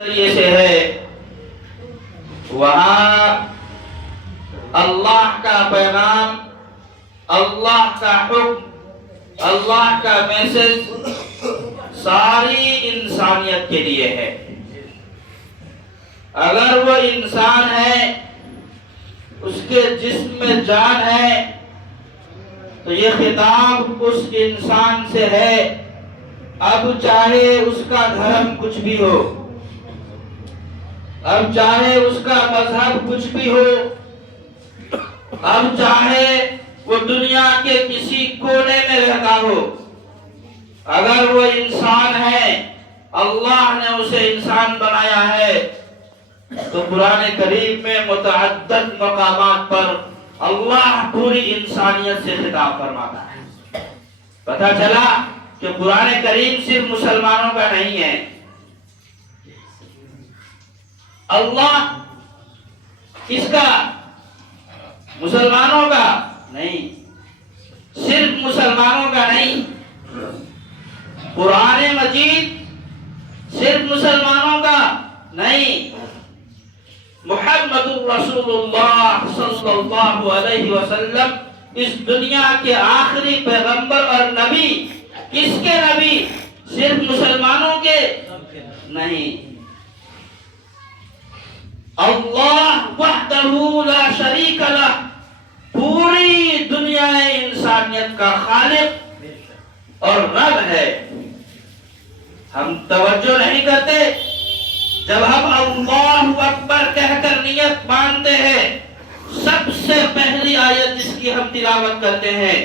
ذریعے سے ہے، وہاں اللہ کا پیغام، اللہ کا حکم، اللہ کا میسج ساری انسانیت کے لیے ہے۔ اگر وہ انسان ہے، اس کے جسم میں جان ہے، تو یہ خطاب اس انسان سے ہے، اب چاہے اس کا دھرم کچھ بھی ہو، اب چاہے اس کا مذہب کچھ بھی ہو، اب چاہے وہ دنیا کے کسی کونے میں رہتا ہو، اگر وہ انسان ہے، اللہ نے اسے انسان بنایا ہے، تو قرآن کریم میں متعدد مقامات پر اللہ پوری انسانیت سے خطاب فرماتا ہے۔ پتہ چلا کہ قرآن کریم صرف مسلمانوں کا نہیں ہے۔ اللہ کس کا؟ مسلمانوں کا نہیں، صرف مسلمانوں کا نہیں۔ قرآن مجید صرف مسلمانوں کا نہیں، محمد رسول اللہ صلی اللہ علیہ وسلم اس دنیا کے آخری پیغمبر اور نبی، کس کے نبی؟ صرف مسلمانوں کے نہیں۔ اللہ وحدہ لا شریک لہ، پوری دنیا انسانیت کا خالق اور رب ہے۔ ہم توجہ نہیں کرتے جب ہم اللہ اکبر کہہ کر نیت باندھتے ہیں، سب سے پہلی آیت جس کی ہم تلاوت کرتے ہیں،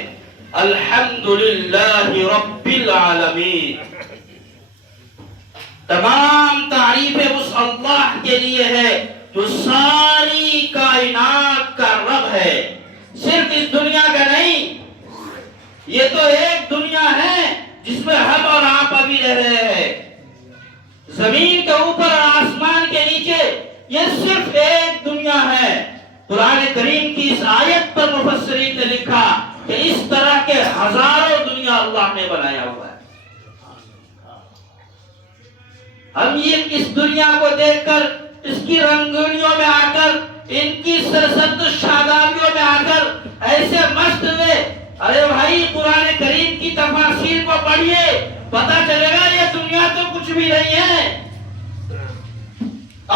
الحمدللہ رب العالمین۔ تمام تعریفیں اس اللہ کے لیے ہے جو ساری کائنات کا رب ہے، صرف اس دنیا کا نہیں۔ یہ تو ایک دنیا ہے جس میں ہم اور آپ ابھی رہ رہے ہیں، زمین کے اوپر اور آسمان کے نیچے، یہ صرف ایک دنیا ہے۔ قرآن کریم کی اس آیت پر مفسرین نے لکھا کہ اس طرح کے ہزاروں دنیا اللہ نے بنایا ہوا ہے۔ ہم یہ اس دنیا کو دیکھ کر، اس کی رنگینیوں میں آ کر، ان کی سرسبز شادابیوں میں آ کر ایسے مست ہوئے، ارے بھائی قرآن کریم کی تفاسیر کو پڑھیے، پتہ چلے گا یہ دنیا تو کچھ بھی نہیں ہے۔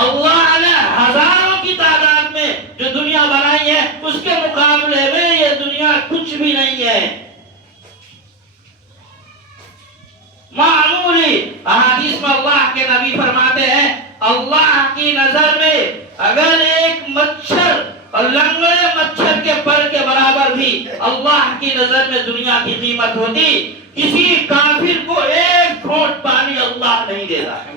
اللہ نے ہزاروں کی تعداد میں جو دنیا بنائی ہے، اس کے مقابلے میں یہ دنیا کچھ بھی نہیں ہے۔ معمولی احادیث میں اللہ کے نبی فرماتے ہیں، اللہ کی نظر میں اگر ایک مچھر اور لنگڑے مچھر کے پر کے برابر بھی اللہ کی نظر میں دنیا کی قیمت ہوتی، کسی کافر کو ایک گھونٹ پانی اللہ نہیں دیتا ہے۔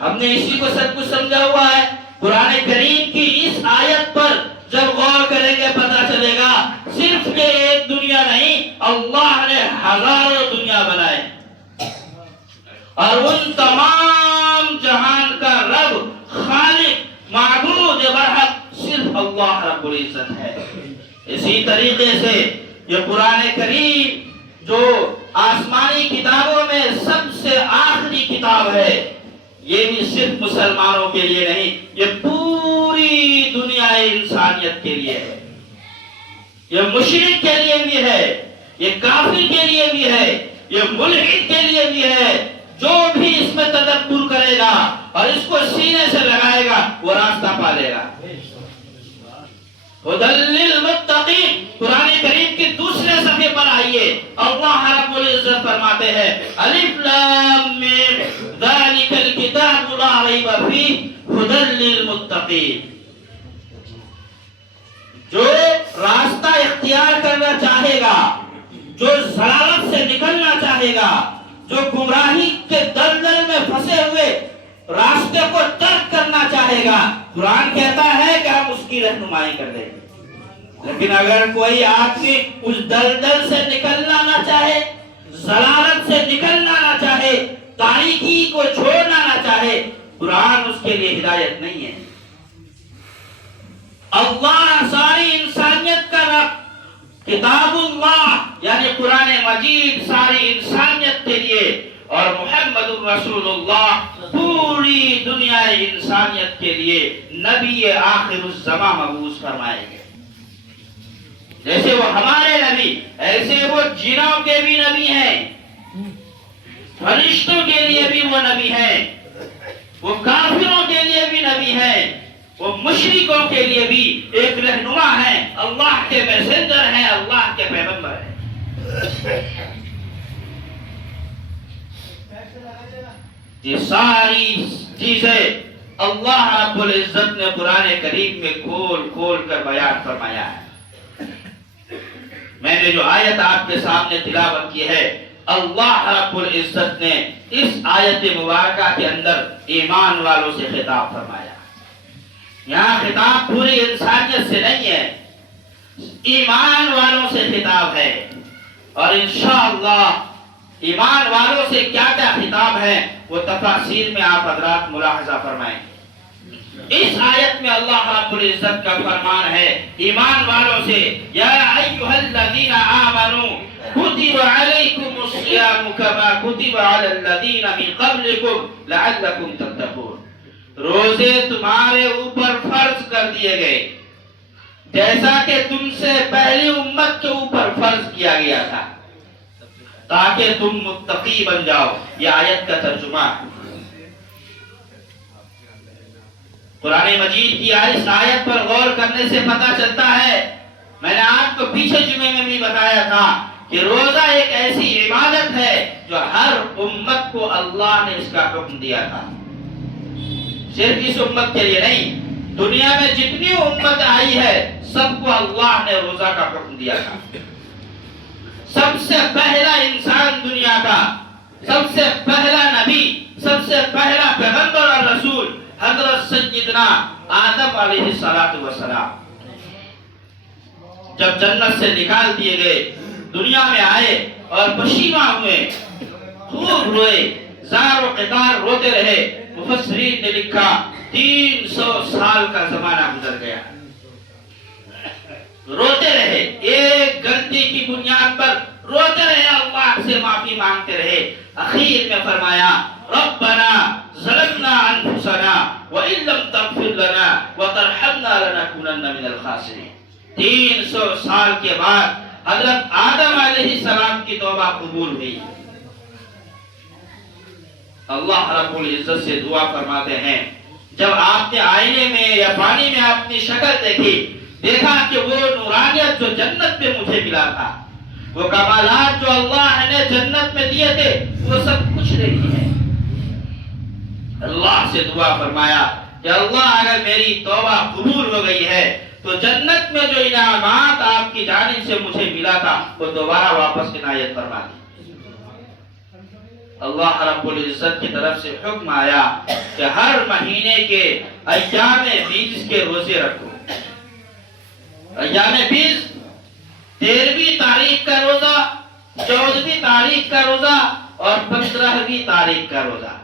ہم نے اسی کو سب کچھ سمجھا ہوا ہے۔ قرآن کریم کی اس آیت پر جب غور کریں گے پتہ چلے گا صرف یہ ایک دنیا نہیں، اللہ نے ہزاروں دنیا بنائے، اور ان تمام جہان کا رب، خالق، معبود برحق صرف اللہ رب العزت ہے۔ اسی طریقے سے یہ قرآن کریم جو آسمانی کتابوں میں سب سے آخری کتاب ہے، یہ بھی صرف مسلمانوں کے لیے نہیں، یہ پوری دنیا انسانیت کے لیے ہے۔ یہ مشرک کے لیے بھی ہے، یہ کافر کے لیے بھی ہے، یہ ملحد کے لیے بھی ہے۔ جو بھی اس میں تدبر کرے گا اور اس کو سینے سے لگائے گا، وہ راستہ پا لے گا۔ ہدی للمتقین، قرآن کریم کی دوسرے صفحے پر آئیے، اللہ رب العزت فرماتے ہیں، الف لام میم ذالک الکتاب لا ریب فیہ ہدی للمتقین۔ جو راستہ اختیار کرنا چاہے گا، جو ضلالت سے نکلنا چاہے گا، جو گمراہی کے دلدل میں پھنسے ہوئے راستے کو ترک کرنا چاہے گا، قرآن کہتا ہے کہ ہم اس کی رہنمائی کر دیں گے۔ لیکن اگر کوئی آدمی اس دلدل سے نکلنا نہ چاہے، ضلالت سے نکلنا نہ چاہے، تاریکی کو چھوڑنا نہ چاہے، قرآن اس کے لیے ہدایت نہیں ہے۔ اللہ ساری انسانیت کا رب، کتاب اللہ یعنی قرآن مجید ساری انسانیت کے لیے اور محمد رسول اللہ پوری دنیا انسانیت کے لیے نبی آخر الزمان مبعوث فرمائے گئے. جیسے وہ ہمارے نبی ایسے وہ جنوں کے بھی نبی ہیں، فرشتوں کے لیے بھی وہ نبی ہیں، وہ کافروں کے لیے بھی نبی ہیں، وہ مشرکوں کے لیے بھی ایک رہنما ہے، اللہ کے میسنجر ہیں، اللہ کے پیغمبر ہیں. یہ ساری چیزیں اللہ رب العزت نے قرآن کریم میں کھول کھول کر بیان فرمایا ہے. میں نے جو آیت آپ کے سامنے تلاوت کی ہے، اللہ رب العزت نے اس آیت مبارکہ کے اندر ایمان والوں سے خطاب فرمایا. یہاں خطاب پوری انسانیت سے نہیں ہے، ایمان والوں سے خطاب ہے. اور انشاءاللہ ایمان والوں سے کیا کیا خطاب ہے وہ تفاسیر میں آپ حضرات ملاحظہ فرمائیں. اس آیت میں اللہ رب العزت کا فرمان ہے ایمان والوں سے، یا ایھا الذین آمنوا کتب علیکم الصیام کما کتب علی الذین من قبلکم لعلکم تتقون. روزے تمہارے اوپر فرض کر دیے گئے جیسا کہ تم سے پہلی امت کے اوپر فرض کیا گیا تھا تاکہ تم متقی بن جاؤ. یہ آیت کا ترجمہ قرآن مجید کی اس آیت پر غور کرنے سے پتہ چلتا ہے، میں نے آپ کو پیچھے جمعے میں بھی بتایا تھا کہ روزہ ایک ایسی عبادت ہے جو ہر امت کو اللہ نے اس کا حکم دیا تھا. صرف اس امت کے لیے نہیں، دنیا میں جتنی امت آئی ہے سب کو اللہ نے روزہ کا حکم دیا تھا. سب سے پہلا انسان دنیا کا، سب سے پہلا نبی، سب سے پہلا پیغمبر اور رسول حضرت سیدنا آدم علیہ السلام جب جنت سے نکال دیے گئے، دنیا میں آئے اور پشیماں ہوئے، خوب روئے، زار و قطار روتے رہے. مفسرین نے لکھا 300 سال کا زمانہ گزر گیا، روتے رہے، ایک غلطی کی بنیاد پر روتے رہے، اللہ سے معافی مانگتے رہے. اخیر میں فرمایا ربنا ظلمنا انفسنا وان لم تغفر لنا وترحمنا لنكونن من الخاسرین. 300 سال کے بعد حضرت آدم علیہ السلام کی توبہ قبول ہوئی. اللہ رب العزت سے دعا فرماتے ہیں جب آپ نے آئینے میں یا پانی میں اپنی شکل دیکھی، دیکھا کہ وہ نورانیت جو جنت میں مجھے ملا تھا، وہ کمالات جو اللہ نے جنت میں دیے تھے، وہ سب کچھ نہیں ہے. اللہ سے دعا فرمایا کہ اللہ اگر میری توبہ قبول ہو گئی ہے تو جنت میں جو انعامات آپ کی جانب سے مجھے ملا تھا وہ دوبارہ واپس عنایت فرما دی. اللہ رب العزت کی طرف سے حکم آیا کہ ہر مہینے کے ایام بیس کے روزے رکھو. ایام بیس 13ویں تاریخ کا روزہ، 14ویں تاریخ کا روزہ اور 15ویں تاریخ کا روزہ.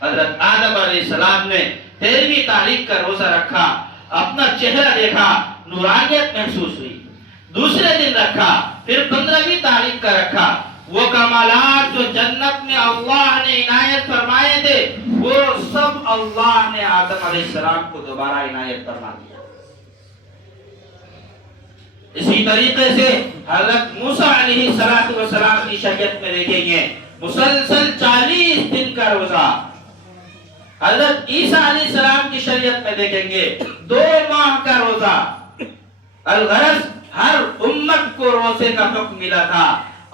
حضرت آدم علیہ السلام نے 13ویں تاریخ کا روزہ رکھا، اپنا چہرہ دیکھا، نورانیت محسوس ہوئی. دوسرے دن رکھا، پھر 15ویں تاریخ کا رکھا. وہ کمالات جو جنت میں اللہ نے عنایت فرمائے تھے وہ سب اللہ نے آدم علیہ السلام کو دوبارہ عنایت فرما دیا. اسی طریقے سے حضرت موسیٰ علیہ السلام کی شریعت میں دیکھیں گے مسلسل 40 دن کا روزہ. حضرت عیسیٰ علیہ السلام کی شریعت میں دیکھیں گے 2 ماہ کا روزہ. الغرض ہر امت کو روزے کا حکم ملا تھا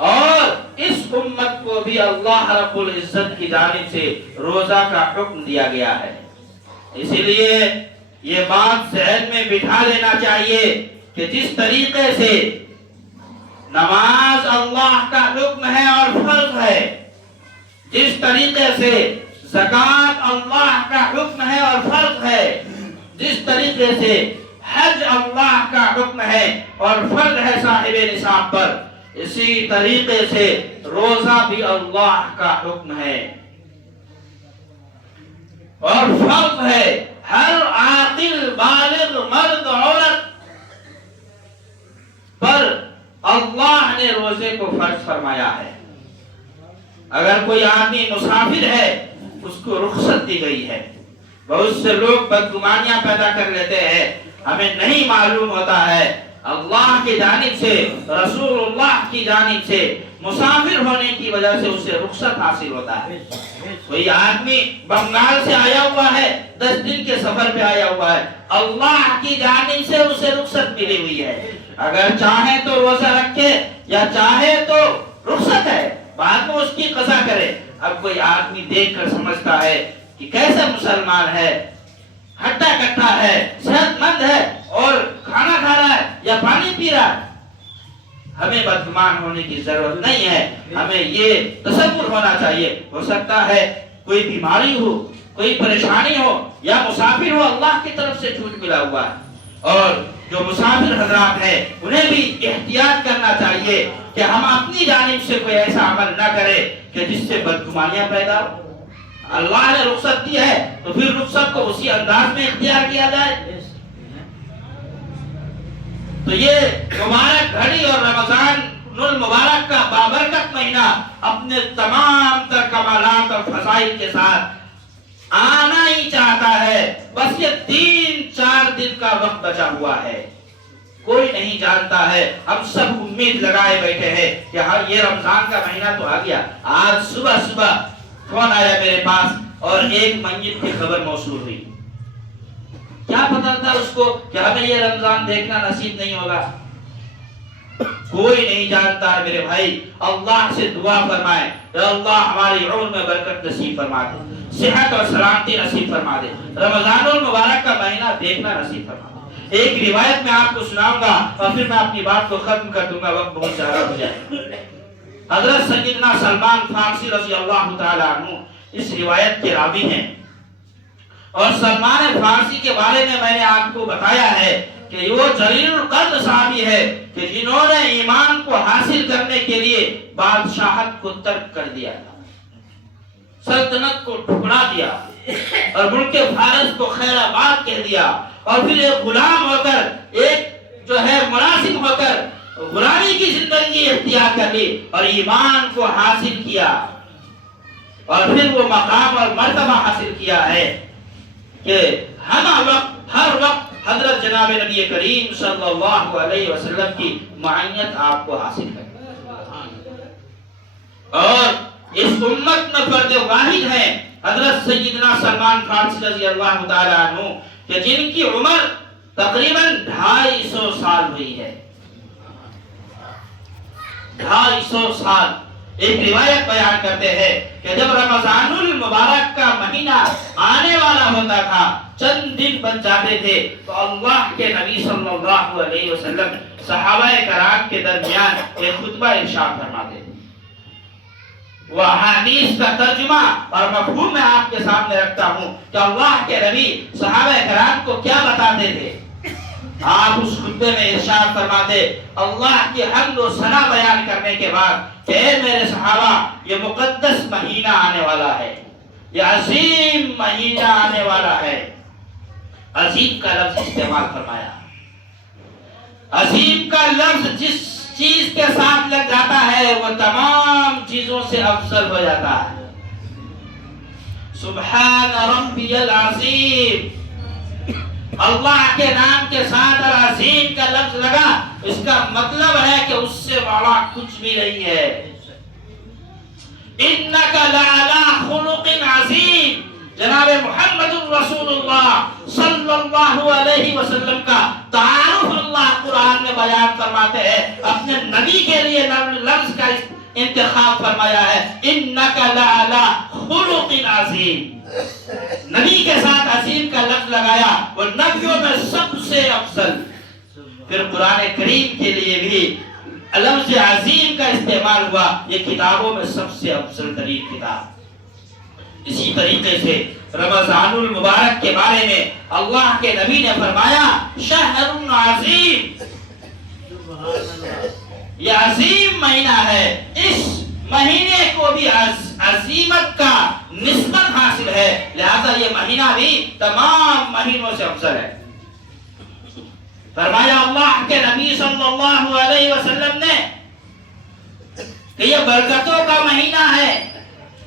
اور اس امت کو بھی اللہ رب العزت کی جانب سے روزہ کا حکم دیا گیا ہے. اسی لیے یہ بات ذہن میں بٹھا لینا چاہیے کہ جس طریقے سے نماز اللہ کا حکم ہے اور فرض ہے، جس طریقے سے زکوٰۃ اللہ کا حکم ہے اور فرض ہے، جس طریقے سے حج اللہ کا حکم ہے اور فرض ہے صاحب نصاب پر، اسی طریقے سے روزہ بھی اللہ کا حکم ہے اور فرض ہے. ہر عاقل بالغ مرد عورت پر اللہ نے روزے کو فرض فرمایا ہے. اگر کوئی آدمی مسافر ہے اس کو رخصت دی گئی ہے. بہت سے لوگ بدگمانیاں پیدا کر لیتے ہیں، ہمیں نہیں معلوم ہوتا ہے اللہ کی جانب سے، رسول اللہ کی جانب سے مسافر ہونے کی وجہ سے اسے رخصت حاصل ہوتا ہے. کوئی آدمی بنگال سے آیا ہوا ہے، 10 دن کے سفر پہ آیا ہوا ہے، اللہ کی جانب سے اسے رخصت ملی ہوئی ہے. اگر چاہے تو روزہ رکھے یا چاہے تو رخصت ہے، بعد میں اس کی قضا کرے. اب کوئی آدمی دیکھ کر سمجھتا ہے کہ کیسا مسلمان ہے، ہٹا کٹا ہے، صحت مند ہے اور کھانا کھا رہا ہے یا پانی پی رہا ہے. ہمیں بدگمان ہونے کی ضرورت نہیں ہے. ہمیں یہ تصور ہونا چاہیے، ہو سکتا ہے کوئی بیماری ہو، کوئی پریشانی ہو یا مسافر ہو، اللہ کی طرف سے چھوٹ ملا ہوا ہے. اور جو مسافر حضرات ہیں انہیں بھی احتیاط کرنا چاہیے کہ ہم اپنی جانب سے کوئی ایسا عمل نہ کرے کہ جس سے بدگمانیاں پیدا ہو. اللہ نے رخصت دی ہے تو پھر رخصت کو اسی انداز میں اختیار کیا جائے. تو یہ مبارک گھڑی اور رمضان المبارک کا بابرکت مہینہ اپنے تمام تر کمالات اور فضائل کے ساتھ آنا ہی چاہتا ہے. بس یہ 3-4 دن کا وقت بچا ہوا ہے، کوئی نہیں جانتا ہے. ہم سب امید لگائے بیٹھے ہیں کہ ہاں یہ رمضان کا مہینہ تو آ گیا. آج صبح فون آیا میرے پاس اور ایک میت کی خبر موصول ہوئی. کیا پتا تھا اس کو کہ ہمیں یہ رمضان دیکھنا نصیب نہیں ہوگا؟ کوئی نہیں جانتا ہے میرے بھائی. اللہ سے دعا فرمائے کہ اللہ ہماری عمر میں برکت نصیب فرما دے، صحت اور سلامتی نصیب فرما دے، رمضان المبارک کا مہینہ دیکھنا نصیب فرما دے. ایک روایت میں آپ کو سناؤں گا اور پھر میں اپنی بات کو ختم کر دوں گا، وقت بہت زیادہ ہو جائے. حضرت سیدنا سلمان فارسی رضی اللہ تعالی عنہ اس روایت کے راوی ہیں. اور سلمان فارسی کے بارے میں نے آپ کو بتایا ہے کہ وہ جلیل القدر صحابی ہے کہ جنہوں نے ایمان کو حاصل کرنے کے لیے بادشاہت کو ترک کر دیا، سلطنت کو ٹھکرا دیا اور ملک فارس کو خیر آباد کہہ دیا، اور پھر ایک غلام ہو کر، ایک جو ہے مناسب ہو کر غلامی کی زندگی اختیار کر لی اور ایمان کو حاصل کیا. اور پھر وہ مقام اور مرتبہ حاصل کیا ہے کہ ہر وقت حضرت جناب نبی کریم صلی اللہ علیہ وسلم کی معیت آپ کو حاصل ہے. اور اس امت میں فرد واحد ہے حضرت سیدنا سلمان فارسی رضی اللہ تعالی عنہ کہ جن کی عمر تقریباً 250 سال ہوئی ہے. 250 سال. ایک روایت بیان کرتے ہیں کہ جب رمضان المبارک کا مہینہ آنے والا ہوتا تھا، چند دن بن جاتے تھے، تو اللہ کے نبی صلی اللہ علیہ وسلم صحابہ کرام کے درمیان ایک خطبہ ارشاد فرماتے تھے. وہ احادیث کا ترجمہ اور مفہوم میں آپ کے سامنے رکھتا ہوں کہ اللہ کے نبی صحابہ کرام کو کیا بتاتے تھے. آپ اس خطبے میں ارشاد فرماتے، اللہ کی حمد و ثنا بیان کرنے کے بعد کہ اے میرے صحابہ، یہ مقدس مہینہ آنے والا ہے، یہ عظیم مہینہ آنے والا ہے. عظیم کا لفظ استعمال فرمایا. عظیم کا لفظ جس چیز کے ساتھ لگ جاتا ہے وہ تمام چیزوں سے افضل ہو جاتا ہے. سبحان ربی العظیم، اللہ کے نام کے ساتھ عظیم کا لفظ لگا، اس کا مطلب ہے کہ اس سے بڑا کچھ بھی نہیں ہے. انک لعلی خلق عظیم، جناب محمد رسول اللہ صلی اللہ علیہ وسلم کا تعارف اللہ قرآن میں بیان فرماتے ہیں. اپنے نبی کے لیے لفظ کا انتخاب فرمایا ہے، انک لعلی خلق عظیم. نبی کے ساتھ عظیم کا لفظ لگایا، وہ نبیوں میں سب سے افضل. پھر قرآن کریم کے لیے بھی لفظ عظیم کا استعمال ہوا، یہ کتابوں میں سب سے افضل ترین کتاب. اسی طریقے سے رمضان المبارک کے بارے میں اللہ کے نبی نے فرمایا، شہر عظیم، یہ عظیم مہینہ ہے. اس مہینے کو بھی عظیمت کا نسبت حاصل ہے، لہذا یہ مہینہ بھی تمام مہینوں سے افضل ہے. فرمایا اللہ کے نبی صلی اللہ علیہ وسلم نے کہ یہ برکتوں کا مہینہ ہے،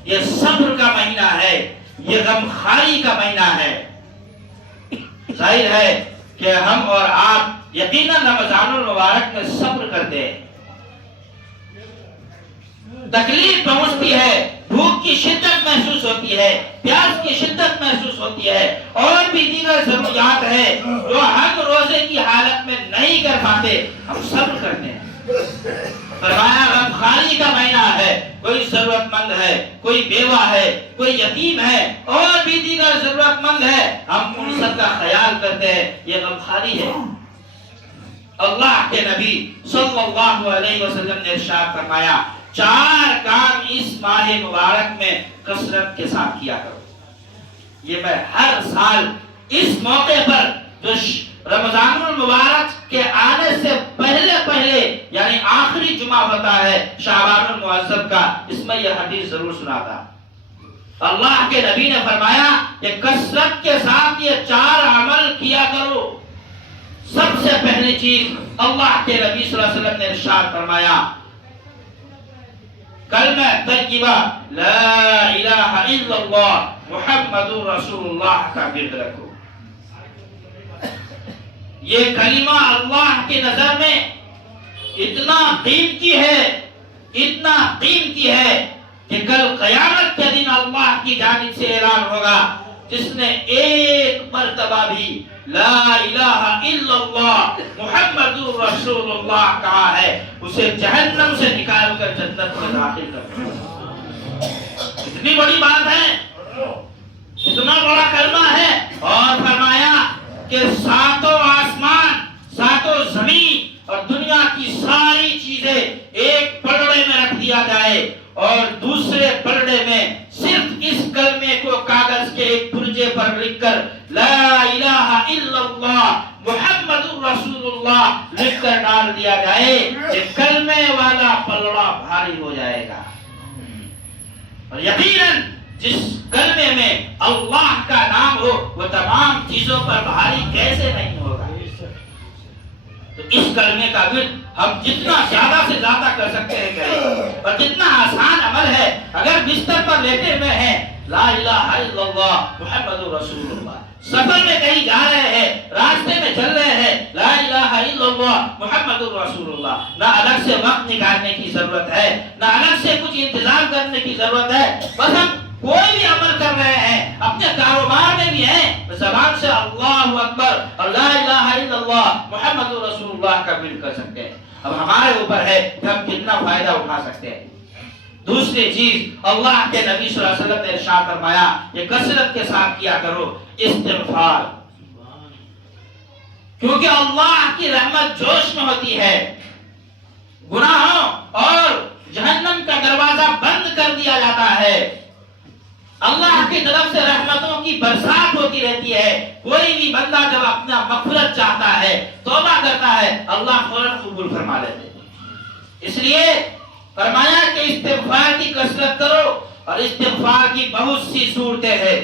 یہ صبر کا مہینہ ہے، یہ غمخواری کا مہینہ ہے۔ ظاہر ہے کہ ہم اور آپ یقیناً رمضان المبارک میں صبر کرتے ہیں، تکلیف پہنچتی ہے، بھوک کی شدت محسوس ہوتی ہے، پیاس کی شدت محسوس ہوتی ہے، اور بھی دیگر ضروریات ہیں جو ہم روزے کی حالت میں نہیں کر پاتے، ہم صبر کرتے ہیں۔ فرمایا غمخواری کا مہینہ ہے، کوئی ضرورت مند ہے، کوئی بیوہ ہے، کوئی یتیم ہے، اور بھی دیگر ضرورت مند ہے، ہم ان سب کا خیال کرتے ہیں، یہ غمخواری ہے۔ اللہ کے نبی صلی اللہ علیہ وسلم نے ارشاد فرمایا 4 کام اس ماہ مبارک میں کثرت کے ساتھ کیا کرو۔ یہ میں ہر سال اس موقع پر جو رمضان المبارک کے آنے سے پہلے یعنی آخری جمعہ ہوتا ہے شعبان المعظم کا، اس میں یہ حدیث ضرور سناتا۔ اللہ کے نبی نے فرمایا کہ کثرت کے ساتھ یہ 4 عمل کیا کرو۔ سب سے پہلی چیز اللہ کے نبی صلی اللہ علیہ وسلم نے ارشاد فرمایا کلمہ طیبہ لا الہ الا اللہ محمد رسول اللہ کا ورد رکھو۔ یہ کلمہ اللہ کی نظر میں اتنا قیمتی ہے کہ کل قیامت کے دن اللہ کی جانب سے اعلان ہوگا جس نے ایک مرتبہ بھی لا الہ الا اللہ محمد رسول اللہ کہا ہے اسے جہنم سے نکال کر جنت میں داخل کر۔ اتنی بڑی بات ہے، اتنا بڑا کلمہ ہے، اور فرمایا کہ 7 آسمان 7 زمین اور دنیا کی ساری چیزیں ایک پلڑے میں رکھ دیا جائے اور دوسرے پلڑے میں صرف اس کلمے کو کاغذ کے ایک پرجے پر لکھ کر لا الہ الا اللہ محمد رسول اللہ لکھ کر ڈال دیا جائے کہ کلمے والا پلڑا بھاری ہو جائے گا۔ اور یقیناً جس کلمے میں اللہ کا نام ہو وہ تمام چیزوں پر بھاری کیسے نہیں ہوگا۔ تو اس کلمے کا ورد ہم جتنا زیادہ سے زیادہ کر سکتے ہیں کریں، اور جتنا آسان عمل ہے، اگر بستر پر لیٹے ہوئے ہیں لا الہ الا اللہ محمد رسول اللہ، سفر میں کہیں جا رہے ہیں، راستے میں چل رہے ہیں لا الہ الا اللہ محمد رسول اللہ، نہ الگ سے وقت نکالنے کی ضرورت ہے، نہ الگ سے کچھ انتظام کرنے کی ضرورت ہے، بس ہم کوئی بھی عمل کر رہے ہیں، اپنے کاروبار میں بھی ہیں، زبان سے اللہ اکبر اور لا الہ الا اللہ محمد رسول اللہ کا ورد کر سکتے ہیں۔ اب ہمارے اوپر ہے کہ ہم کتنا فائدہ اٹھا سکتے ہیں۔ دوسری چیز اللہ کے نبی صلی اللہ علیہ وسلم نے ارشاد فرمایا یہ کثرت کے ساتھ کیا کرو استغفار، کیونکہ اللہ کی رحمت جوش میں ہوتی ہے، گناہوں اور جہنم کا دروازہ بند کر دیا جاتا ہے، اللہ کی طرف سے رحمتوں کی برسات ہوتی رہتی ہے۔ کوئی بھی بندہ جب اپنا مغفرت چاہتا ہے، توبہ کرتا ہے، اللہ فوراً قبول فرما لیتے ہیں۔ اس لیے فرمایا کہ استغفار کی کثرت کرو، اور استغفار کی بہت سی صورتیں ہیں۔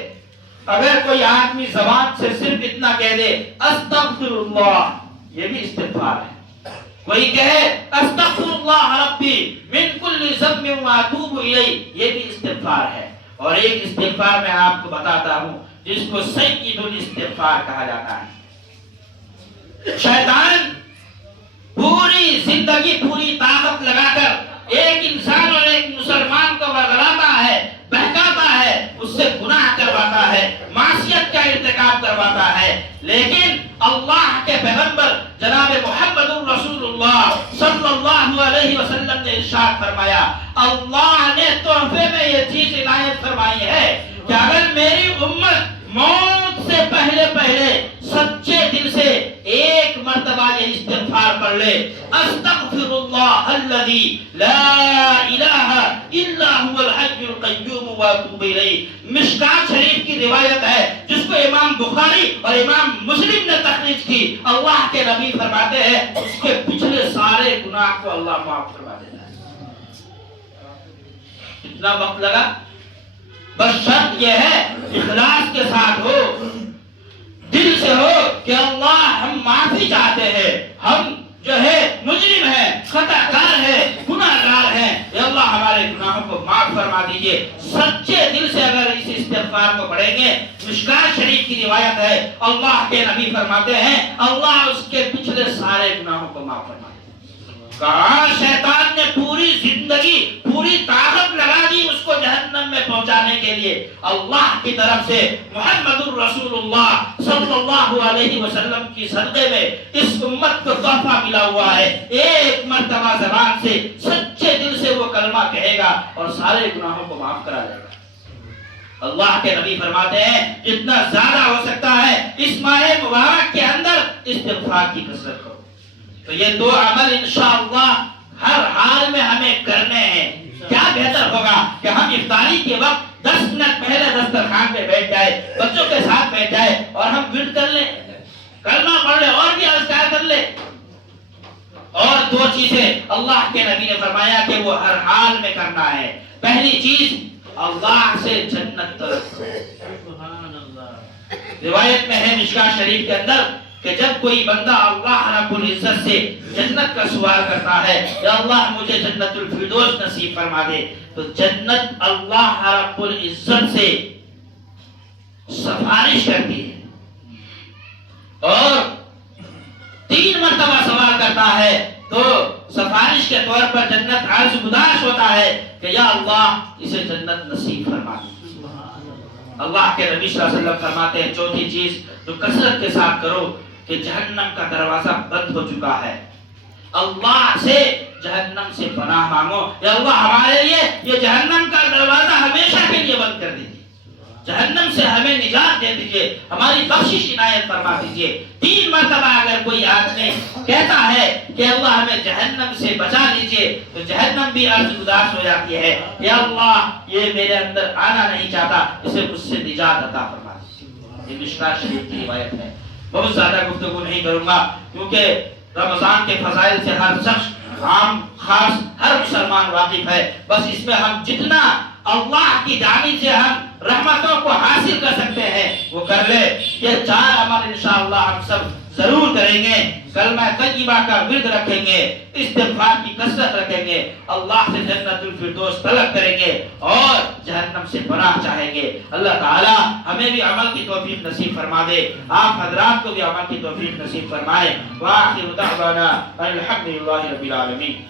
اگر کوئی آدمی زبان سے صرف اتنا کہہ دے استغفر اللہ، یہ بھی استغفار ہے۔ کوئی کہے استغفر اللہ ربی من کل ذنب واتوب الیہ، یہ بھی استغفار ہے۔ اور ایک استغفار میں آپ کو بتاتا ہوں جس کو سید الاستغفار کہا جاتا ہے۔ شیطان پوری زندگی پوری طاقت لگا کر ایک انسان اور ایک مسلمان کو ورگلاتا ہے، بہکاتا ہے، اس سے گناہ کرواتا ہے، معصیت کا ارتکاب کرواتا ہے، لیکن اللہ کے پیغمبر جناب محمد رسول اللہ صلی اللہ علیہ وسلم نے ارشاد فرمایا اللہ نے تحفے میں یہ چیز عنایت فرمائی ہے کہ اگر میری امت موت سے پہلے سچے دل سے ایک مرتبہ یہ استغفار پڑھ لے استغفر اللہ الذی لا الہ الا هو الحی القیوم واتوب الیہ، مشکات شریف کی روایت ہے جس کو امام بخاری اور امام مسلم نے تخریج کی۔ اللہ کے نبی فرماتے ہیں اس کے پچھلے سارے گناہ کو اللہ معاف فرما دیتا ہے۔ کتنا وقت لگا؟ بس شرط یہ ہے اخلاص کے ساتھ ہو، دل سے ہو کہ اللہ ہم معافی چاہتے ہیں، ہم جو ہے مجرم ہیں، خطا کار ہیں، گناہ گار ہیں، اللہ ہمارے گناہوں کو معاف فرما دیجئے. سچے دل سے اگر اس استغفار کو پڑھیں گے، مشکات شریف کی روایت ہے، اللہ کے نبی فرماتے ہیں اللہ اس کے پچھلے سارے گناہوں کو معاف فرما دیتے. کہاں شیطان نے پوری زندگی پوری طاقت لگا دی اس کو جہنم میں پہنچانے کے لیے، اللہ کی طرف سے محمد الرسول اللہ صلی اللہ علیہ وسلم کی صدقے میں اس امت کو تحفہ ملا ہوا ہے. ایک مرتبہ زبان سے سچے دل سے وہ کلمہ کہے گا اور سارے گناہوں کو معاف کرا دے گا. اللہ کے نبی فرماتے ہیں جتنا زیادہ ہو سکتا ہے اس ماہ مبارک کے اندر استغفار کی کثرت کرو. تو یہ دو عمل انشاءاللہ ہر حال میں ہمیں کرنے ہیں. کیا بہتر ہوگا کہ ہم افطاری کے وقت 10 منٹ پہلے دسترخوان پہ بیٹھ جائے، بچوں کے ساتھ بیٹھ جائے اور ہم ورد کر لیں، کلمہ پڑھ لیں اور بھی اذکار کر لیں. اور دو چیزیں اللہ کے نبی نے فرمایا کہ وہ ہر حال میں کرنا ہے. پہلی چیز اللہ سے جنت طلب. روایت میں ہے مشکات شریف کے اندر کہ جب کوئی بندہ اللہ رب العزت سے جنت کا سوال کرتا ہے یا اللہ مجھے جنت الفردوس نصیب فرما دے، تو جنت اللہ رب العزت سے سفارش کرتی ہے اور 3 مرتبہ سوال کرتا ہے تو سفارش کے طور پر جنت عرض گزار ہوتا ہے کہ یا اللہ اسے جنت نصیب فرما دے. اللہ کے نبی صلی اللہ علیہ وسلم فرماتے ہیں چوتھی چیز جو کثرت کے ساتھ کرو کہ جہنم کا دروازہ بند ہو چکا ہے. اللہ سے جہنم سے پناہ مانگو، یا اللہ ہمارے لیے یہ جہنم کا دروازہ ہمیشہ کے لیے بند کر دیجیے، جہنم سے ہمیں نجات دے دیجیے، ہماری بخشش عنایت فرما دیجیے. 3 مرتبہ اگر کوئی آدمی کہتا ہے کہ اللہ ہمیں جہنم سے بچا لیجیے تو جہنم بھی عرض گزار ہو جاتی ہے یا اللہ یہ میرے اندر آنا نہیں چاہتا، اسے مجھ سے نجات عطا فرما دیجیے. یہ مشکات شریف کی روایت ہے. بہت زیادہ گفتگو نہیں کروں گا کیونکہ رمضان کے فضائل سے ہر شخص عام خاص ہر مسلمان واقف ہے. بس اس میں ہم جتنا اللہ کی جانب سے ہم رحمتوں کو حاصل کر سکتے ہیں وہ کر لے. یہ 4 عمل انشاءاللہ ہم سب ضرور کریں گے. کلمہ طیبہ کا ورد رکھیں گے، استغفار کی کثرت رکھیں گے، اللہ سے جنت الفردوس طلب کریں گے اور جہنم سے پناہ چاہیں گے. اللہ تعالی ہمیں بھی عمل کی توفیق نصیب فرما دے، آپ حضرات کو بھی عمل کی توفیق نصیب فرمائے. وآخر دعوانا الحمدللہ رب العالمین.